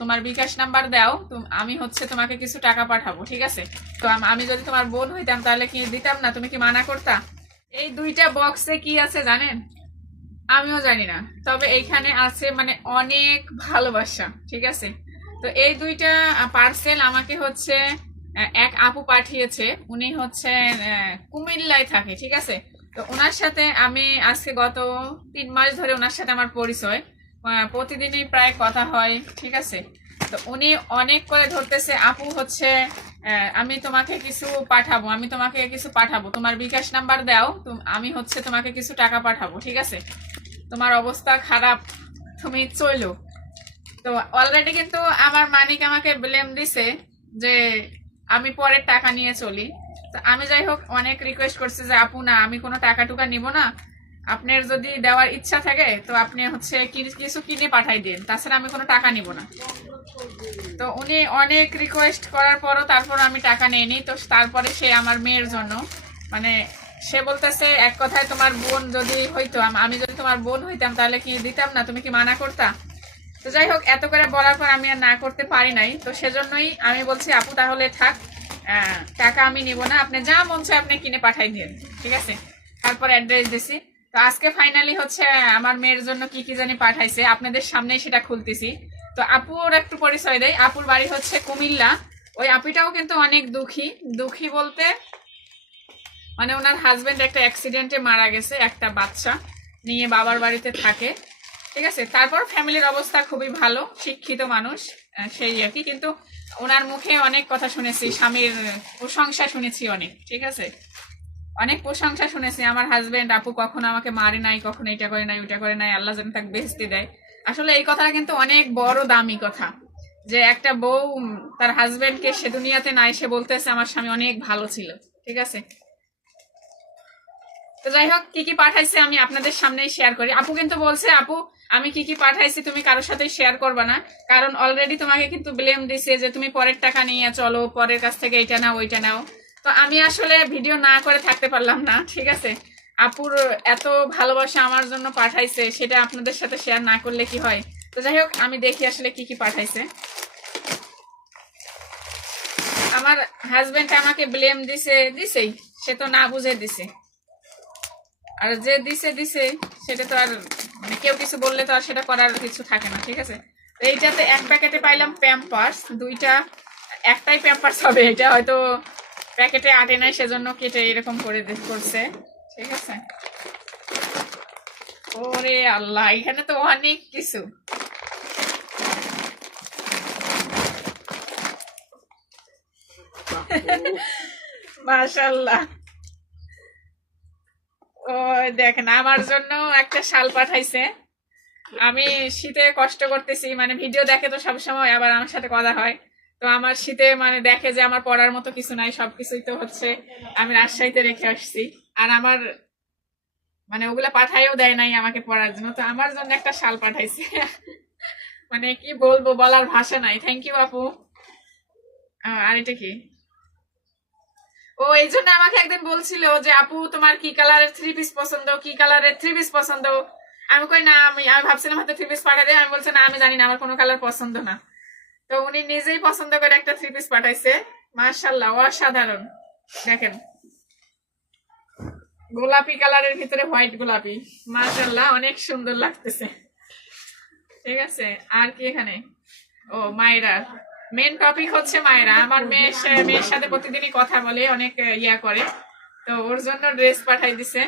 তোমার বিকাশ নাম্বার দাও আমি হচ্ছে তোমাকে কিছু টাকা পাঠাবো, ঠিক আছে? তো আমি যদি তোমার বোন হইতাম, তাহলে কি দিতাম না? তুমি কি মানা করতা? এই দুইটা বক্সে কি আছে জানেন? আমিও জানি না। তবে এইখানে আছে মানে অনেক ভালোবাসা, ঠিক আছে? তো এই দুইটা পার্সেল আমাকে হচ্ছে এক আপু পাঠিয়েছে। উনি হচ্ছে কুমিল্লায় থাকে, ঠিক আছে? তো ওনার সাথে আমি আজকে গত তিন মাস ধরে ওনার সাথে আমার পরিচয়। প্রতিদিনই প্রায় কথা হয়, ঠিক আছে? তো উনি অনেক করে ধরতেছে, আপু হচ্ছে আমি তোমাকে কিছু পাঠাবো, আমি তোমাকে কিছু পাঠাবো, তোমার বিকাশ নাম্বার দাও আমি হচ্ছে তোমাকে কিছু টাকা পাঠাবো, ঠিক আছে? তোমার অবস্থা খারাপ, তুমি চইলো। তো অলরেডি কিন্তু আমার মালিক আমাকে ব্লেম দিছে যে আমি পরের টাকা নিয়ে চলি। তো আমি যাই হোক, অনেক রিকোয়েস্ট করছি যে, আপু না, আমি কোনো টাকা টুকা নিব না। আপনার যদি দেওয়ার ইচ্ছা থাকে, তো আপনি হচ্ছে কিছু কিনে পাঠাই দিন। তাছাড়া আমি কোনো টাকা নিব না। তো উনি অনেক রিকোয়েস্ট করার পরও তারপর আমি টাকা নেইনি। তো তারপরে সে আমার মেয়ের জন্য মানে সে বলতেছে, এক কথায় তোমার বোন যদি হইতো, আমি যদি তোমার বোন হইতাম, তাহলে কি দিতাম না? তুমি কি মানা করতা? তো যাই হোক, এত করে বলার পর আমি আর না করতে পারি নাই। তো সেজন্যই আমি বলছি, আপু, তাহলে থাক টাকা আমি নিব না। আপনি যা মন চায় আপনি কিনে পাঠাই দিন ঠিক আছে? তারপর অ্যাড্রেস দিছি। তো আজকে ফাইনালি হচ্ছে আমার মেয়ের জন্য কি কি জানি পাঠাইছে, আপনাদের সামনেই সেটা খুলতেছি। তো আপুর একটু পরিচয় দেয় আপুর বাড়ি হচ্ছে কুমিল্লা। ওই আপিটাও কিন্তু অনেক দুঃখী দুঃখী বলতে মানে ওনার হাজবেন্ড একটা অ্যাক্সিডেন্টে মারা গেছে, একটা বাচ্চা নিয়ে বাবার বাড়িতে থাকে। ঠিক আছে? তারপর ফ্যামিলির অবস্থা খুবই ভালো, শিক্ষিত মানুষ সেই আর কি। কিন্তু ওনার মুখে অনেক কথা শুনেছি, স্বামীর প্রশংসা শুনেছি অনেক, ঠিক আছে? অনেক প্রশংসা শুনেছি। আমার হাজবেন্ড আপু, কখনো আমাকে মারে নাই, কখনো এটা করে নাই, ওটা করে নাই, আল্লাহ যেন তাকে বেহেস্তি দেয়। আসলে এই কথাটা কিন্তু অনেক বড় দামি কথা যে একটা বউ, তার হাজবেন্ডকে সে দুনিয়াতে না এসে বলতেছে, আমার স্বামী অনেক ভালো ছিল। ঠিক আছে? তো যাই হোক, কি কি পাঠাইছে আমি আপনাদের সামনেই শেয়ার করি। আপু কিন্তু বলছে, আপু, আমি কি কি পাঠাইছি তুমি কারোর সাথে শেয়ার করবে না। কারণ অলরেডি তোমাকে কিন্তু ব্লেম দিছে যে তুমি পরের টাকা নিয়ে চলো, পরের কাছ থেকে এটা নাও, ওইটা নাও। তো আমি আসলে ভিডিও না করে থাকতে পারলাম না, ঠিক আছে? আপুর এত ভালোবাসা আমার জন্য পাঠাইছে, সেটা আপনাদের সাথে শেয়ার না করলে কি হয়? তো যাই হোক, আমি দেখি আসলে কি কি পাঠাইছে। আমার হাজবেন্ড আমাকে ব্লেম দিছে, দিছেই, সে তো না বুঝে দিছে। আর যে দিছে দিছে, সেটা তো আর মানে কেউ কিছু বললে তো আর সেটা করার কিছু থাকে না, ঠিক আছে? এইটাতে এক প্যাকেটে পাইলাম প্যাম্পার্স দুইটা, একটাই প্যাম্পার্স হবে, এটা হয়তো প্যাকেটে আটে নাই, সেজন্য কেটে এরকম করে করছে। ঠিক আছে? ওরে আল্লাহ, এখানে তো অনেক কিছু। ও, দেখেন, আমার জন্য একটা শাল পাঠাইছে। আমি শীতে কষ্ট করতেছি মানে ভিডিও দেখে তো সবসময় আবার আমার সাথে কথা হয়। তো আমার শীতে মানে দেখে যে আমার পড়ার মতো কিছু নাই, সবকিছুই তো হচ্ছে আমি রাজশাহীতে রেখে আসছি। আর আমার মানে ওগুলা পাঠাইও দেয় নাই আমাকে পড়ার জন্য, তো আমার জন্য একটা শাল পাঠাইছে। মানে কি বলব, বলার ভাষা নাই। থ্যাংক ইউ আপু। আর এটা কি? ও, এই জন্য আমাকে একদিন বলছিল যে, আপু, তোমার কি কালারের থ্রি পিস পছন্দ? কি কালারের থ্রি পিস পছন্দ? আমি কই, না, আমি আমি ভাবছিলাম হয়তো থ্রি পিস পাঠাবে আমি বলছি, না, আমি জানি না, আমার কোনো কালার পছন্দ না। তো উনি নিজেই পছন্দ করে একটা থ্রি পিস পাঠাইছে। মার্শাল্লাহ অসাধারণ। দেখেন। গোলাপি কালারের ভিতরে হোয়াইট গোলাপি। মার্শাল্লাহ অনেক সুন্দর লাগতেছে। ঠিক আছে, আর কি এখানে? ও, মায়েরা। মেন টপিক হচ্ছে মায়েরা। আমার মেয়ের মেয়ের সাথে প্রতিদিনই কথা বলে, অনেক ইয়া করে। তো ওর জন্য ড্রেস পাঠাই দিছে।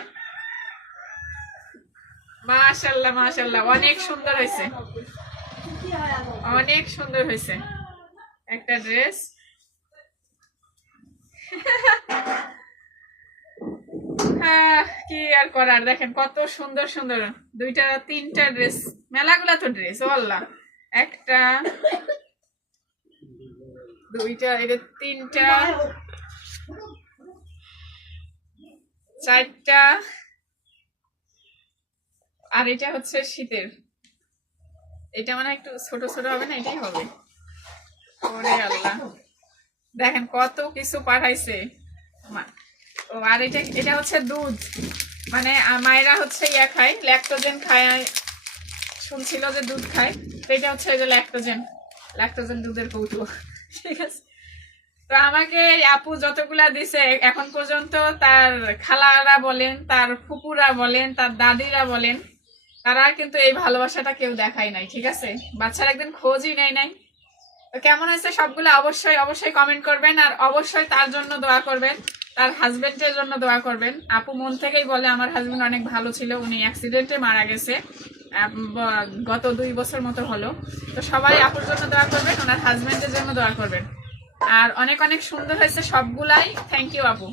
মাশাল্লাহ মাশাল্লাহ অনেক সুন্দর হয়েছে। অনেক সুন্দর হয়েছে। একটা ড্রেস। কি আর করার? দেখেন কত সুন্দর সুন্দর। দুইটা, তিনটা ড্রেস। মেলাগুলা তো ড্রেস, ও একটা, দুইটা এটা তিনটা, চারটা, আর এটা হচ্ছে শীতের। এটা মানে একটু ছোট ছোট হবে না? এটাই হবে। আল্লাহ। দেখেন কত কিছু পাঠাইছে। আর এটা এটা হচ্ছে দুধ। মানে মায়েরা হচ্ছে ইয়া খায় ল্যাক্টোজেন খায়। শুনছিল যে দুধ খায়, তো এটা হচ্ছে যে ল্যাক্টোজেন ল্যাকটোজেন দুধের কৌটো। ঠিক আছে? তো আমাকে আপু যতগুলা দিছে, এখন পর্যন্ত তার খালারা বলেন, তার ফুপুরা বলেন, তার দাদিরা বলেন তারা কিন্তু এই ভালোবাসাটা কেউ দেখায় নাই, ঠিক আছে? বাচ্চারা একদিন খোঁজই নেয় নাই। তো কেমন হয়েছে সবগুলো অবশ্যই অবশ্যই কমেন্ট করবেন আর অবশ্যই তার জন্য দোয়া করবেন, তার হাজবেন্ডের জন্য দোয়া করবেন। আপু মন থেকেই বলে, আমার হাজবেন্ড অনেক ভালো ছিল, উনি অ্যাক্সিডেন্টে মারা গেছে গত দুই বছর মতো হলো। তো সবাই আপুর জন্য দোয়া করবেন, ওনার হাজবেন্ডের জন্য দোয়া করবেন। আর অনেক অনেক সুন্দর হয়েছে সবগুলাই। থ্যাংক ইউ আপু।